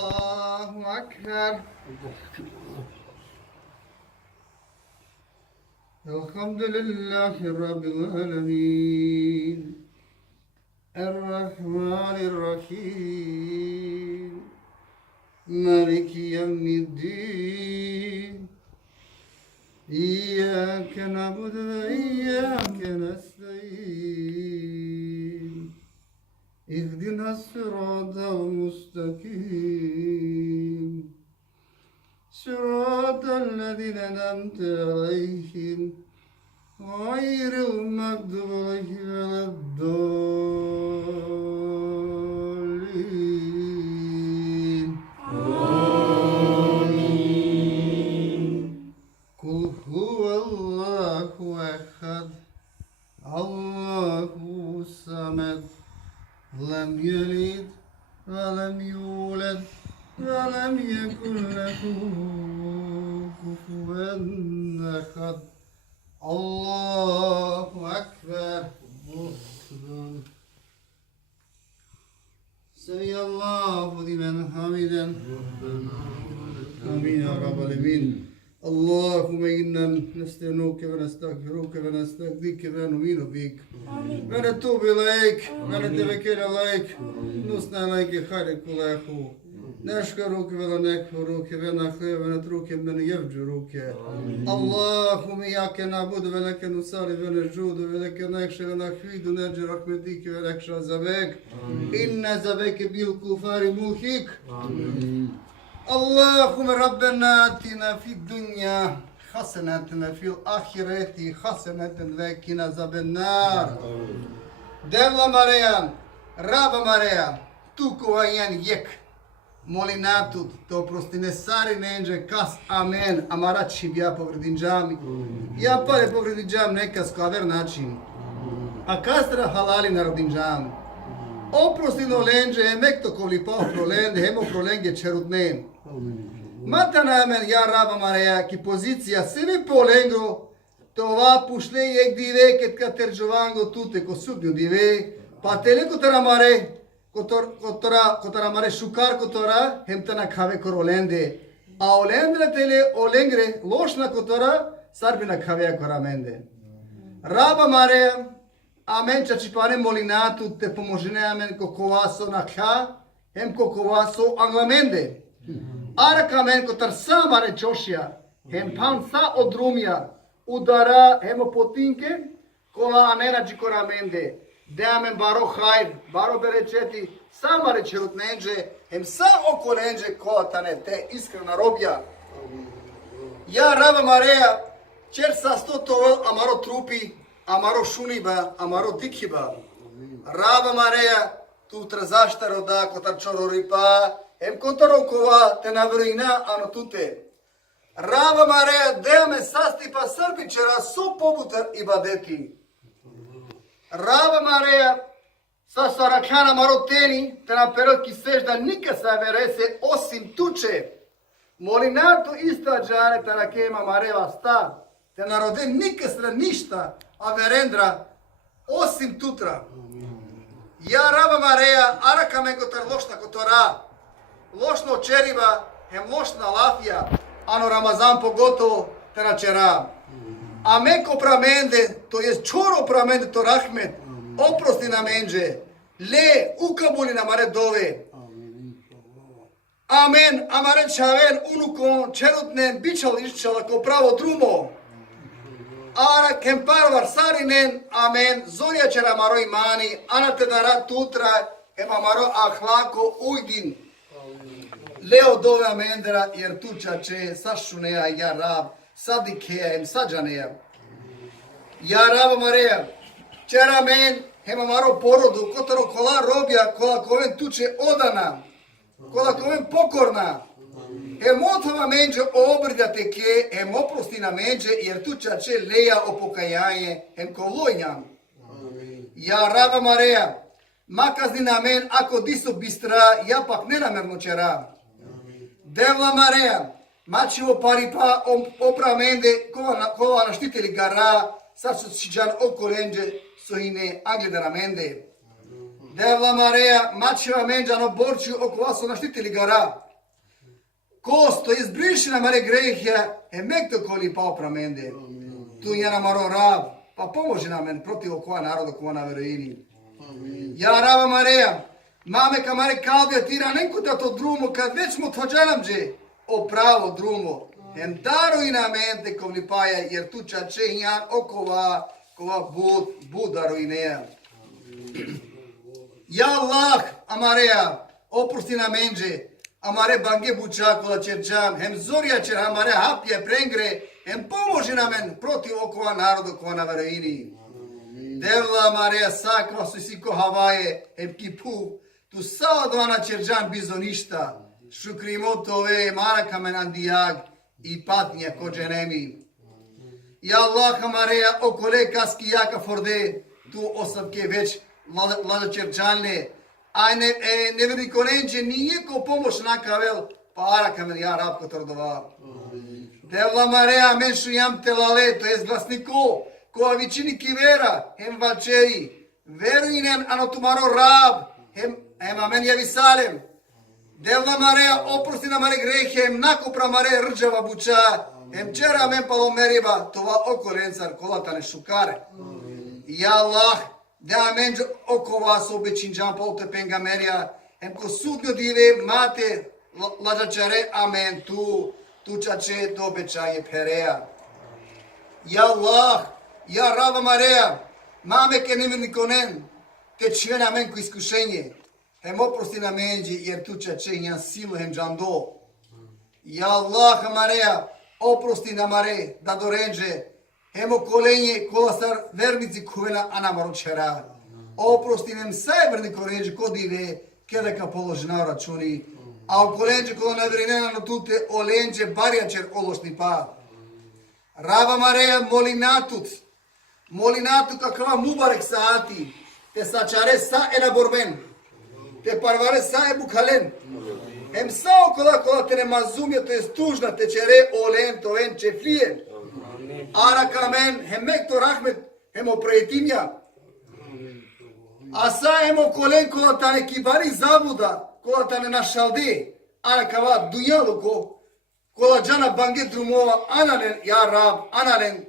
الله أكبر. الحمد لله رب العالمين الرحمن الرحيم مالك يوم الدين إياك نعبد وإياك نستعين اهدنا الصراط المستقيم صراط الذين أنعمت عليهم غير المغضوب عليهم ولا الضالين قل هو الله أحد الله الصمد لم يلد ولم يولد ولم يكن له كفوا أحد الله أكبر. سمع الله لمن حمده. آمين يا رب العالمين. اللهم إنا نستعينك ونستغفرك ونستهديك ونؤمن بك ونتوب إليك ونتوكل عليك نثني عليك خيرك كله نشكرك ولا نكفرك ونخاف ونترك من يفجرك. اللهم إياك نعبد ولك نصلي ونسجد ولك نخشى ونخفض ونرجو رحمتك ونخشى عذابك إن عذابك بالكفار ملحق. اللهم ربنا آتنا في الدنيا حسنة وفي الآخرة حسنة وقنا عذاب النار. Devla Maria, Raba Maria, tu koajan jek, molinatut, to prostinessari nenge kas amen, amarat šibja povredinđami. Ja pare povredinđam neka skaver način. A kastra halali narodinđam. Oprostino lenđe, emekto kovli pao prolende, hemo prolenge čerudnem. Mata namen, ja Raba Maria, ki pozicija sebi polengro, това пошле ек диве, кет катер джованго туте ко судню диве, па теле котара маре, котара маре шукар котара, хемтана каве кор оленде, а олендре теле оленгре, лошна котара, сарбина каве кора менде. Раба маре, амен чачипане молина туте поможене амен ко ковасо на ха, хем ко ковасо англаменде. Ара камен котар са маре чошия, хем пан са одрумия, udara hemopotinke kola anena džikoramende deamen baro hajr baro berečeti sama rečerut nenđe hem sa oko nenđe kola tane te iskrena robja. Ja Raba Maria čer sa sto tovel amaro trupi amaro šuniba amaro dikhiba. Raba Maria tu trazašta roda kotar čororipa hem kotorokova te navrina ano tute. Raba Maria, dea me sasti pa srpičera su pobutar ibadeti. Raba Maria, sa sarakana maroteni, te na perot ki sežda nikad se verese osim tuče. Molinatu ista džare te na kema Mareva sta, te narode nikad se ništa a verendra osim tutra. Ja Raba Maria, araka me kotar lošna kotora, lošno čeriba, hem lošna lafija, ano Ramazan pogotovo te na čera. A meko pramende, to jest čoro pramende to rahmet, oprosti na menđe, le ukabuli na mare dove. Amen, amare čaven unukon čerutnen bičal iščala ko pravo drumo. Ara kempar varsarinen, amen, zolja čera maro imani, ana te dara tutra, ema maro ahlako ujdin. Leo dove amendera jer tuča će sašunea ja rab sadikeja em sađaneja. Ja Raba Maria, čera men hema maro porodu kotaro kola robja kola koven tuče odana, kola koven pokorna. Hem otava menđe obrdate ke, hem oprostina menđe jer tuča će leja opokajanje hem kolojnjam. Ja Raba Maria, makazni na men ako diso bistra, ja pak nenamerno čera. Devla Maria, mačivo paripa opramende kova naštiteli gara, sad su siđan oko lenđe sohine angledaramende. Devla Maria, Mačeva menđano borču oko vas naštitili gara. Kosto izbrišena mare grehja, mekto koli pa opramende. Tu je nam maro rab, pa pomoži nam protiv okova naroda kova na veroini. Ja raba Maria, mame ka mare kalbija tira nenkuta to drumo, kad već mu tvađanamđe o pravo drumo. Daruj na mente kovni paja, jer tu čače njan okova, kova bud daruj neja. Ya Allah, Amareya, oprosti na menđe, amare bange buča kola čerčan, hem zorja čer amare hapje prengre, hem pomoži namen protiv okova narodu kova na veroini. Devla Amareya sakva su siko havaje, hem kipu, tu sao dvana čerčan bizo ništa, šukrimotove marakamen andijag i patnje kođenemi. Ya Allah, Amareya, okole kaski jaka forde, tu osavke već Lada Čerčanle, a nevjernico neđe nijeko pomoć nakavel, para kamen ja rabko trdova. Devla Maria menšu jam telale, to je glasniko, koja većini kivera, hem vačeji, veruinen ano tumaro rab, hem amen javi salem. Devla Maria oprosti na mare grehe, hem nakopra mare rđava buča, hem čera amen palomeriba, tova okorencar kolatane šukare. Ja Allah, da menđe oko vas obećinđam pa ote pengamerja, hem ko sudnjo dive mate lađačare, amen tu čače do obećaje pereja. Ja Allah, ja Raba Maria, mame ke nemirniko nen, te čivena amen ko iskušenje, hem oprosti na menđi jer tu čače njan silu hem džando. Ja Allah Maria, oprosti na mare da dorenđe, hem okolenje kolasar vernici kuvena anamaro čera. Oprosti nem sajbrni korenđe kodive kedeka položi na računi. A okolenđe kola neverinena no tute olenđe barjačer ološni pa. Raba Maria molinatut kakva mubarek saati. Te sačare sa enaborben. Te parvare sa ebukhalen. Hem sao kola te ne mazumje to je tužna te čere olen to ven čeflije. Arakamen, hem mekto rahmet, hem opretimja. A sa hemo kolen kola tane kibari zabuda, kola tane na šalde, arakava dunjaluko, kola džana bange drumova, analen, ja rab, analen,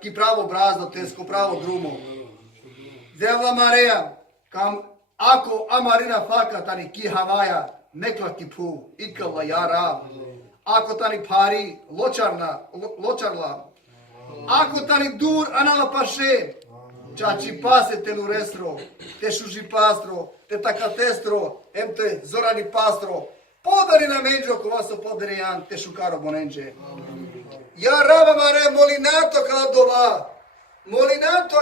ki pravo brazdo, tes ko pravo drumo. Devla Maria, kam ako amarina faka tane ki havaja, mekla ki pu, ikala ja rab. Ako tani pari ločarla, ako tani dur anala paše, čači pase te nuresro, te šuži pastro, te takatestro, em te zorani pastro, podari na menđo ko vas podari jan, te šukaro bonenđe. Ja Raba Maria molinato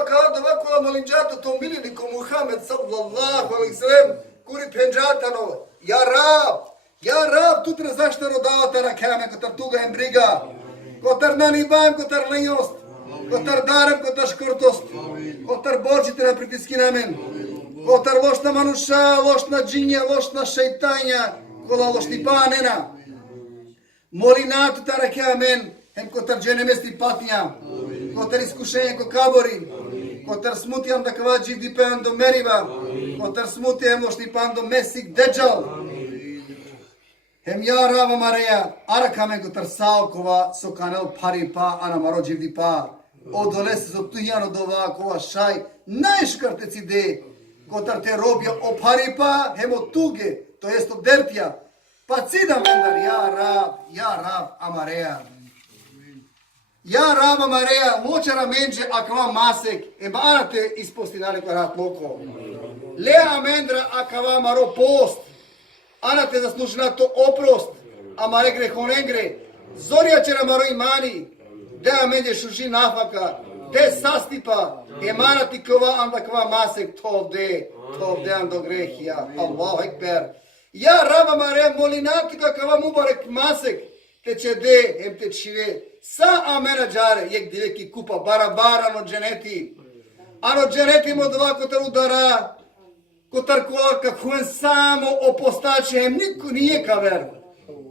kada dova kola molinđato to miliniku Muhammed sallallahu alaihi sallam, kuri penđatano, ja Rab, tu tre zašto rodava tara kame, kotar tuga em briga, kotar nanibam, kotar lenjost, kotar darem, kotar škortost, kotar borči te na pritiski namen, kotar lošna manuša, lošna džinja, lošna šeitanja, kola lošni panena. Molinatu tara kamen, hem kotar džene mesti patnja, kotar iskušenje ko kabori, kotar smutijam da kavađi dipean do meriva, kotar smutijam lošni pan do mesik deđal. Hem ja Raba Maria, arakamen kotar saokova sokanel pari pa anamaro dživdi pa, odolesi zo tujano dova kova šaj, najškarte cide, kotar te robja opari pa, hemo tuge, to jest od dertja, pa cida mendar, ja Rab Amareja. Ja Raba Maria, ločara menđe akava masek, ebarate ispostinale kvarat loko. Lea mendra akava maro post, ana te zasluži na to oprost, amare grehonengre, zorja čera maro imani, dea menđe šuži nafaka, de sastipa, emana ti kova anda kva masek tovde ando grehija, Allahu Ekber. Ja Raba Maria, molinati kakava mubarek masek, te će de, hem te čive, sa amena džare, jek diveki kupa bara no dženeti, ano dženeti modova kotar udara, kotar kola kakuen samo opostače, hem niko nije kaver,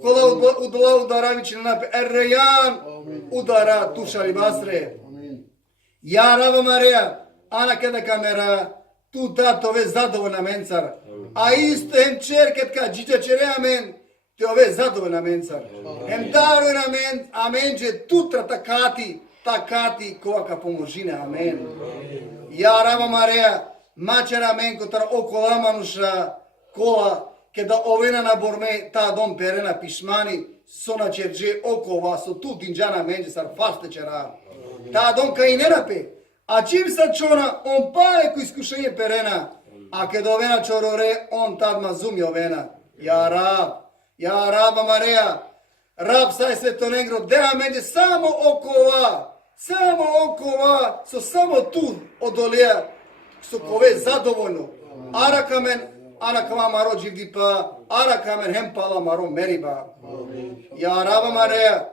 kola udala udaravići na nape, errejan udara tušari basre. Ja Raba Maria, ana kada kamera, tu tato ove zadovoljna men, car. A isto hem čerket ka džiđa čere amen, te ove zadovoljna men, car. Hem darujna men, amen, že tutra takati koga pomožine, amen. Ja raba Mareja, mačera men, kotar okola manuša, kola, kada ovena na borme, ta dom perena pišmani, sona čerđe okova, so tu dinđana menđe, sar faste čera. Ta dom ka i ne nape, a čim sad čona, on pare ko iskušenje perena, a kada ovena čorore, on tad mazumi ovena. Ja raba Mareja, rab saj sveto negro, dea menđe samo okova, so samo tu odoleja, so kove zadovoljno. Arakamen, Anakava maro dživdipa, arakamen hempala maro meriba. Ja raba Mareja,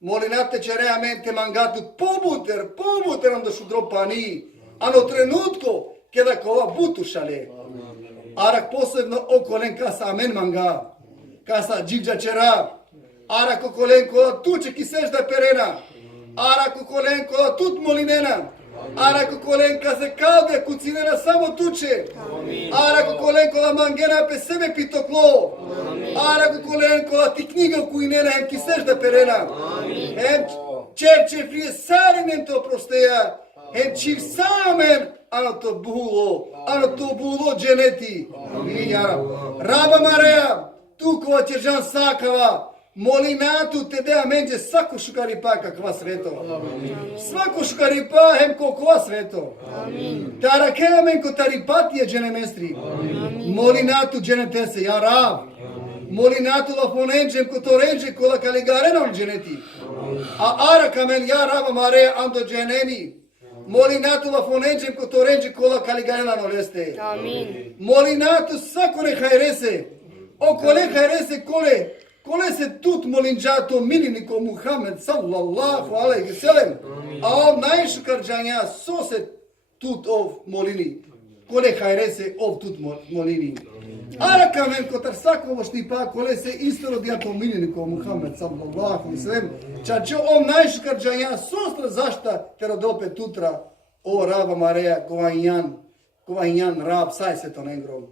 molinate čerea men te mangatut, pobuter am da šudropani, ano trenutko, kada kova butu šale. Arak posebno okolen kasa amen manga, kasa dživđa čera, arak okolen kola tuče ki sežda perena, arak okolen kola tut molinena, arak okolen kase kalbe kucinena samo tuče, arak okolen kola mangena pe sebe pitoklo, arak okolen kola ti knjiga kujnena hem ki sežda perena, hem čerče frije sarinen to prosteja, hem čiv samen, ano to bulo dženeti. Raba Mareja, tu kova čeržan sakava, molinatu te dea menđe svako šukaripa kakva sveto. Svako šukaripa hem kokova sveto. Tarakea men ko taripatija džene mestri. Molinatu džene tese, ja rab. Molinatu la fonenđem ko to renđe ko la kaligarena on dženeti. A araka men ja raba Mareja ando dženeni. Molinatu la fonenđem ko to renđe ko la kaligarena no leste. Molinatu svako ne hajrese. Okole hajrese kole se tut molinđato miliniko Muhammed sallallahu alaihi sallam. A ov najšu karđanja so se tut ov molini. Kole hajrese ov tut molini. Araka men kotar sakovo štipa kole se isto rodijato miliniko Muhammed sallallahu alaihi sallam. Čače ov najšu karđanja sostra zašta te rodope tutra o raba Mareja kovanjan rab saj se to negrom.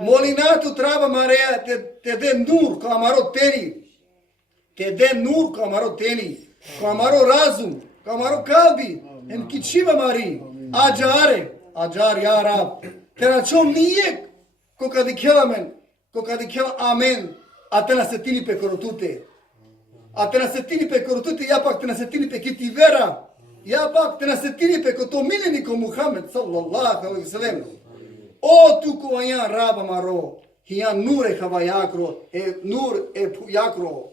Molinatu traba Mareja te de nur kao maro teni. Te de nur kao maro teni. Kao maro razum. Kao maro kalbi. Em kičiva Mari. Ađar ja rab. Te na čom nije ko kad ikela amen. A te na setini pe korotute. A te na setini pe korotute. Ja pak te na setini pe kiti vera. Ja pak te na setini pe koto mileniko Muhammed sallallahu alaihi sallam. O tu kovanjan raba Maro, hijan nure hava jakro, nur jakro.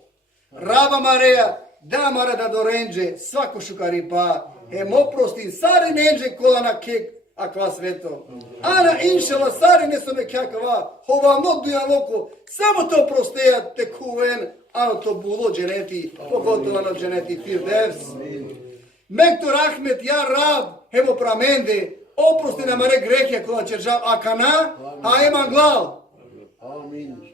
Raba Mareja, da mara da dorenđe, svako šukaripa, hem oprostin, sari nenđe kolana kek, akva sveto. Ana inšala, sari nesome kakava, hova not dujan loko, samo to prosteja te kuven, ano to bulo dženeti, pogotovo ano dženeti firdevs. Mektor Ahmet, ja rab, hem opramende, oprosti na mare grehje koja čeržav akana, a eman glav.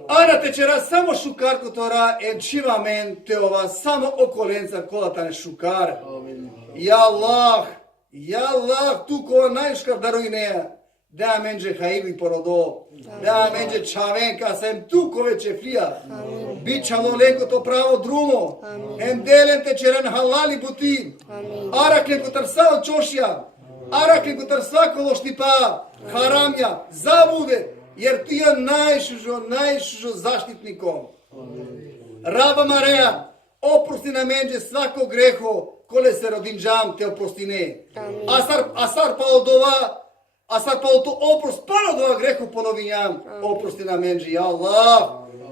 Ana te čera samo šukar kotora en čiva men te ova samo okolenca kola tane šukar. Ja Allah, tu kova najškar darujneja, da menđe haibli porodo, da menđe čavenka sem tu kove čeflija, bit čalo leko to pravo drumo, em delen te čeren halali buti, araklen kotar sao čošja, Arakli kotar svako loštipa, haramja, zabude, jer ti je najšužo zaštitnikom. Raba Mareja, oprosti na menđe svako greho, kole se rodinđam te oprostine. Asar pa to oprost, palodova greho ponovinjam, oprosti na menđe, ja Allah.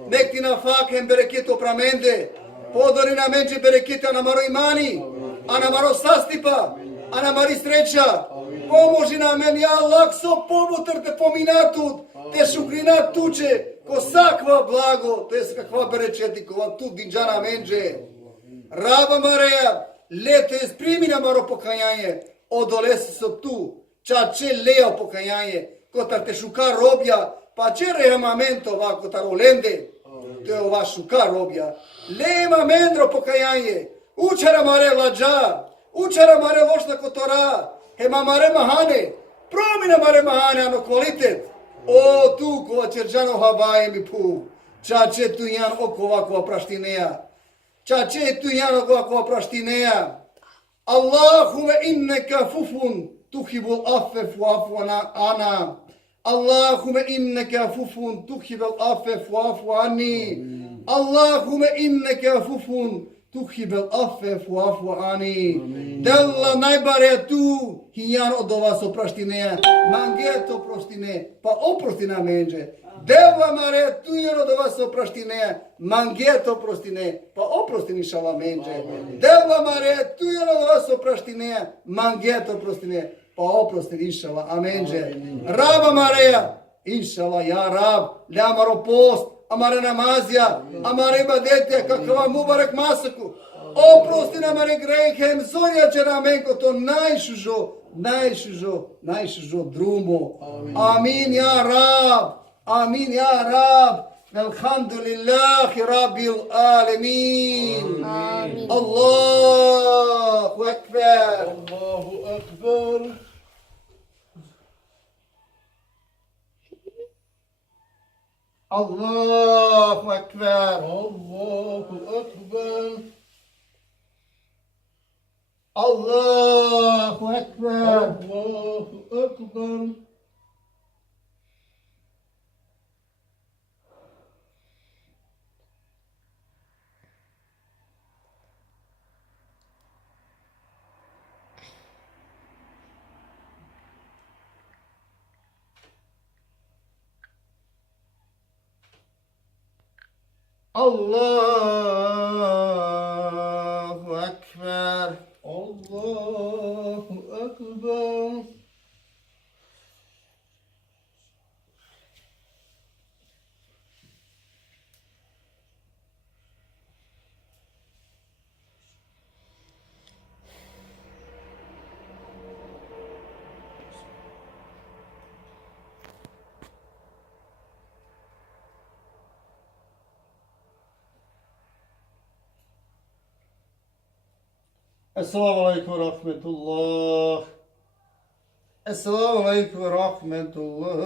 Nek ti na fakhem bereket opramende, podori na menđe berekete a na maro imani, a na maro sastipa, a na mari sreća, pomoži nam men, ja Allah, so pomutr te pominatut, te šukrinat tuče, ko sakva blago, to je kakva berečeti, kova tu dinđana menđe. Raba Mareja, leto je sprimi na maro pokajanje, odolesi so tu, čače leo pokajanje, kotar te šuka robja, pa če rehamamento ovako, kotar olende, to je ova šuka robja, lema mendro pokajanje, učara Mare lađa, učara Mare lošna kotora, hema Mare mahane, Promina mare mahana no kvalitet. O tu ko cerjano havaje mi pu. Çaçe tu yan o kova ko praštineja. Çaçe tu yan o kova ko praštineja. Allahumme inneke fufun tuhibul affe fuafu ana. Allahumme inneke fufun tuhibul affe fuafu anni. Allahumme inneke fufun tuhibul affe fuafu ani. Della najbare tu hijan odova so praštineja. Mange to prostine, pa oprostina menže. Deva mare tu hijan odova so praštineja. Mange to prostine, pa oprostini šala menže. Deva mare tu hijan odova so praštineja. Mange to prostine, pa oprostini inšala amenže. Raba Mareja, inšala ja rab, ljamaro post, amare namazija, amare ibadete, kakava mubarek masaku. Oprosti nam are grehem, zonja će nam enko to najšužo drumo. Amin ja rab, amin ja rab. Elhamdulillahi rabbil alemin. Allahu ekber. Allahu Ekber. Allahu ekber. Allahu Ekber. Allahu ekber. Allahu Ekber. Allahu ekber. Allahu Ekber. Esselamu Aleyküm ve Rahmetullah. Esselamu Aleyküm ve Rahmetullah.